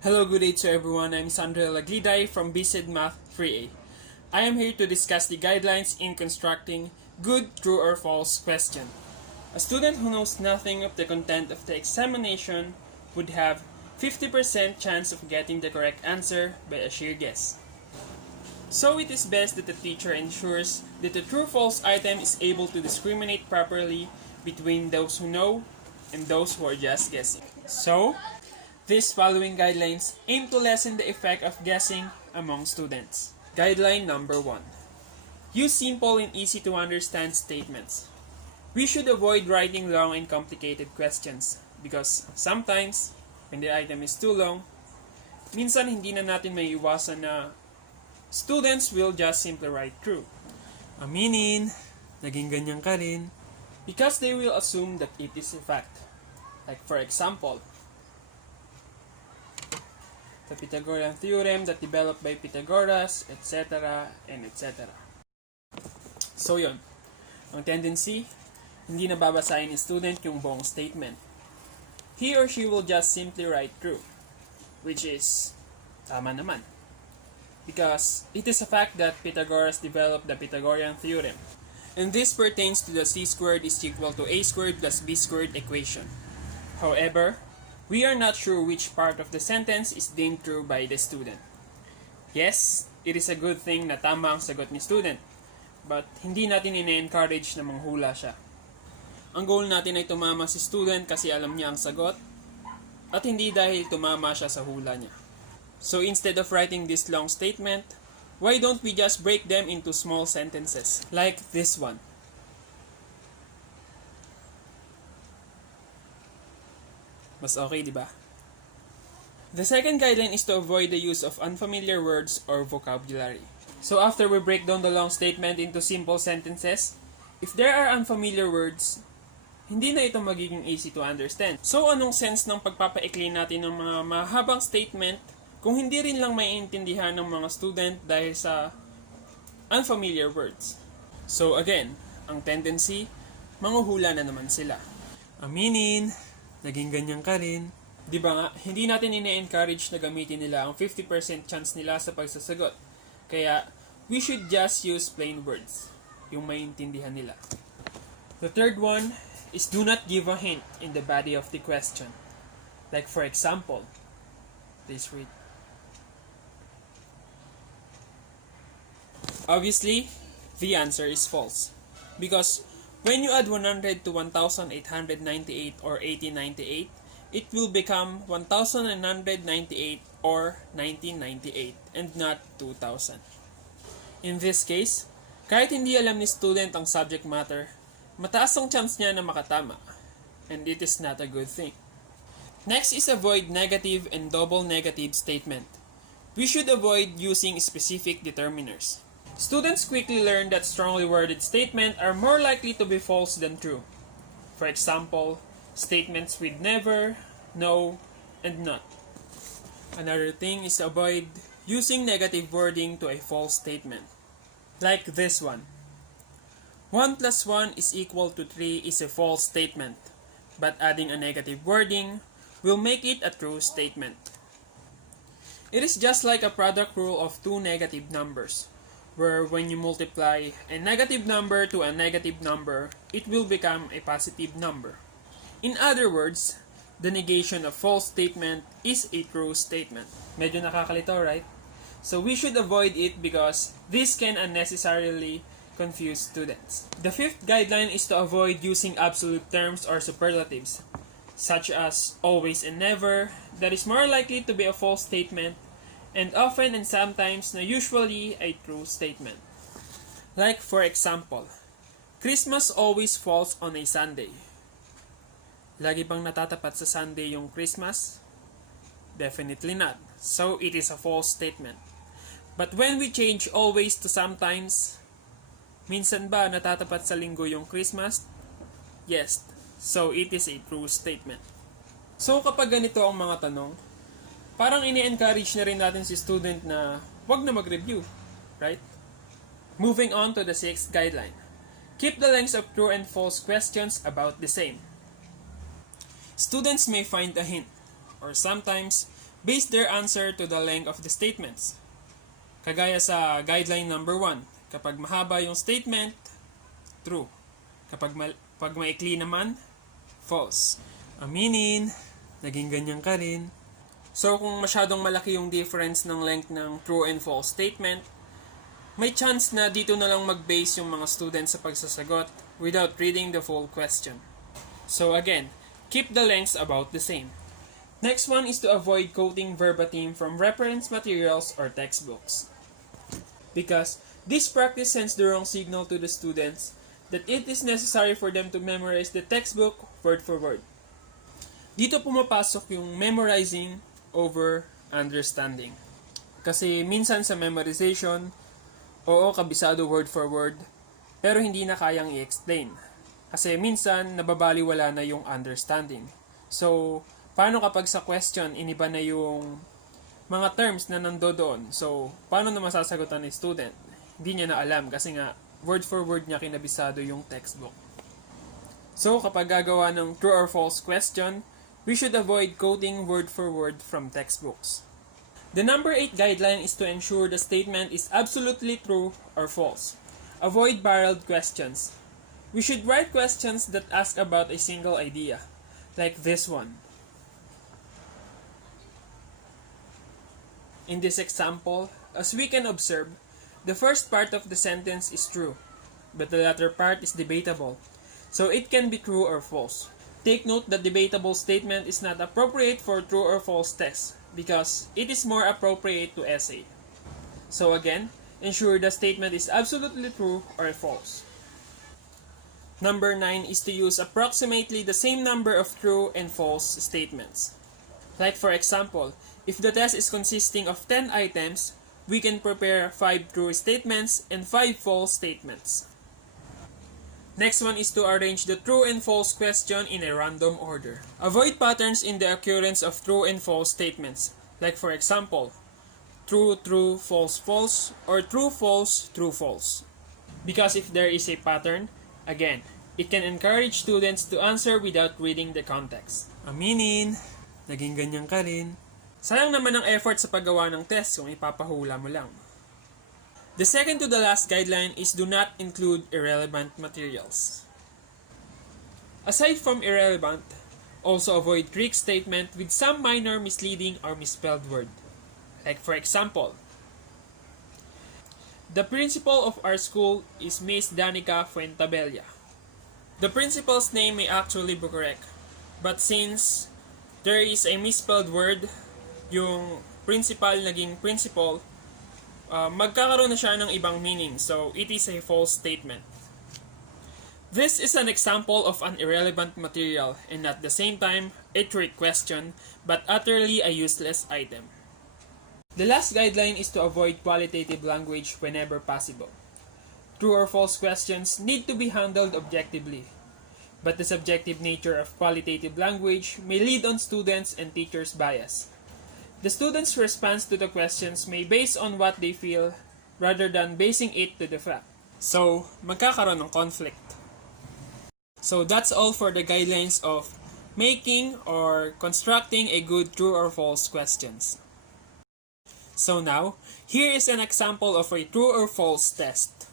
Hello, good day to everyone. I'm Sandra Lagliday from BSID Math 3A. I am here to discuss the guidelines in constructing good, true, or false question. A student who knows nothing of the content of the examination would have 50% chance of getting the correct answer by a sheer guess. So it is best that the teacher ensures that the true-false item is able to discriminate properly between those who know and those who are just guessing. So, these following guidelines aim to lessen the effect of guessing among students. Guideline number 1. Use simple and easy to understand statements. We should avoid writing long and complicated questions because sometimes, when the item is too long, minsan hindi na natin may iwasan na students will just simply write true. Aminin, naging ganyan ka rin, because they will assume that it is a fact. Like for example, the Pythagorean theorem that developed by Pythagoras, etc. and etc. So yun, ang tendency, hindi na babasahin ni student yung buong statement. He or she will just simply write true, which is tama naman. Because it is a fact that Pythagoras developed the Pythagorean theorem. And this pertains to the c squared is equal to a squared plus b squared equation. However, we are not sure which part of the sentence is deemed true by the student. Yes, it is a good thing na tama ang sagot ni student, but hindi natin ine-encourage na manghula siya. Ang goal natin ay tumama si student kasi alam niya ang sagot, at hindi dahil tumama siya sa hula niya. So instead of writing this long statement, why don't we just break them into small sentences, like this one. Mas okay, di ba? The second guideline is to avoid the use of unfamiliar words or vocabulary. So after we break down the long statement into simple sentences, if there are unfamiliar words, hindi na ito magiging easy to understand. So anong sense ng pagpapaikli natin ng mga mahabang statement kung hindi rin lang maiintindihan ng mga student dahil sa unfamiliar words? So again, ang tendency, manghuhula na naman sila. Aminin, naging ganyan ka rin. Di ba nga, hindi natin ine-encourage na gamitin nila ang 50% chance nila sa pagsasagot. Kaya, we should just use plain words, yung maintindihan nila. The third one is do not give a hint in the body of the question. Like for example, please read. Obviously, the answer is false. Because when you add 100 to 1,898 or 1898, it will become 1,998 or 1998 and not 2,000. In this case, kahit hindi alam ni student ang subject matter, mataas ang chance niya na makatama, and it is not a good thing. Next is avoid negative and double negative statement. We should avoid using specific determiners. Students quickly learn that strongly worded statements are more likely to be false than true. For example, statements with never, no, and not. Another thing is to avoid using negative wording to a false statement. Like this one. 1 plus 1 is equal to 3 is a false statement, but adding a negative wording will make it a true statement. It is just like a product rule of two negative numbers, where when you multiply a negative number to a negative number, it will become a positive number. In other words, the negation of false statement is a true statement. Medyo nakakalito, right? So we should avoid it because this can unnecessarily confuse students. The fifth guideline is to avoid using absolute terms or superlatives, such as always and never, that is more likely to be a false statement, and often and sometimes na usually a true statement. Like for example, Christmas always falls on a Sunday. Lagi bang natatapat sa Sunday yung Christmas? Definitely not. So it is a false statement. But when we change always to sometimes, minsan ba natatapat sa linggo yung Christmas? Yes. So it is a true statement. So kapag ganito ang mga tanong, parang ini-encourage na rin natin si student na wag na mag-review, right? Moving on to the sixth guideline. Keep the lengths of true and false questions about the same. Students may find a hint, or sometimes base their answer to the length of the statements. Kagaya sa guideline number 1, kapag mahaba yung statement, true. Pag maikli naman, false. Aminin, naging ganyan ka rin. So kung masyadong malaki yung difference ng length ng true and false statement, may chance na dito na lang mag-base yung mga students sa pagsasagot without reading the full question. So again, keep the lengths about the same. Next one is to avoid quoting verbatim from reference materials or textbooks. Because this practice sends the wrong signal to the students that it is necessary for them to memorize the textbook word for word. Dito pumapasok yung memorizing over understanding. Kasi minsan sa memorization, oo, kabisado word for word, pero hindi na kayang i-explain. Kasi minsan, nababaliwala na yung understanding. So, paano kapag sa question, iniba na yung mga terms na nandoon? So, paano na masasagutan ni student? Hindi niya na alam kasi nga, word for word niya kinabisado yung textbook. So, kapag gagawa ng true or false question, we should avoid quoting word for word from textbooks. The number 8 guideline is to ensure the statement is absolutely true or false. Avoid barreled questions. We should write questions that ask about a single idea, like this one. In this example, as we can observe, the first part of the sentence is true, but the latter part is debatable, so it can be true or false. Take note that debatable statement is not appropriate for true or false test, because it is more appropriate to essay. So again, ensure the statement is absolutely true or false. Number 9 is to use approximately the same number of true and false statements. Like for example, if the test is consisting of 10 items, we can prepare 5 true statements and 5 false statements. Next one is to arrange the true and false question in a random order. Avoid patterns in the occurrence of true and false statements. Like for example, true, true, false, false, or true, false, true, false. Because if there is a pattern, again, it can encourage students to answer without reading the context. Aminin, naging ganyan ka rin. Sayang naman ang effort sa paggawa ng test kung ipapahula mo lang. The second to the last guideline is do not include irrelevant materials. Aside from irrelevant, also avoid trick statement with some minor misleading or misspelled word. Like for example, the principal of our school is Miss Danica Fuentabella. The principal's name may actually be correct, but since there is a misspelled word, yung principal naging principal, magkakaroon na siya ng ibang meaning, so it is a false statement. This is an example of an irrelevant material and at the same time a trick question, but utterly a useless item. The last guideline is to avoid qualitative language whenever possible. True or false questions need to be handled objectively, but the subjective nature of qualitative language may lead on students' and teachers' bias. The students' response to the questions may base on what they feel rather than basing it to the fact. So, magkakaroon ng conflict. So, that's all for the guidelines of making or constructing a good true or false questions. So now, here is an example of a true or false test.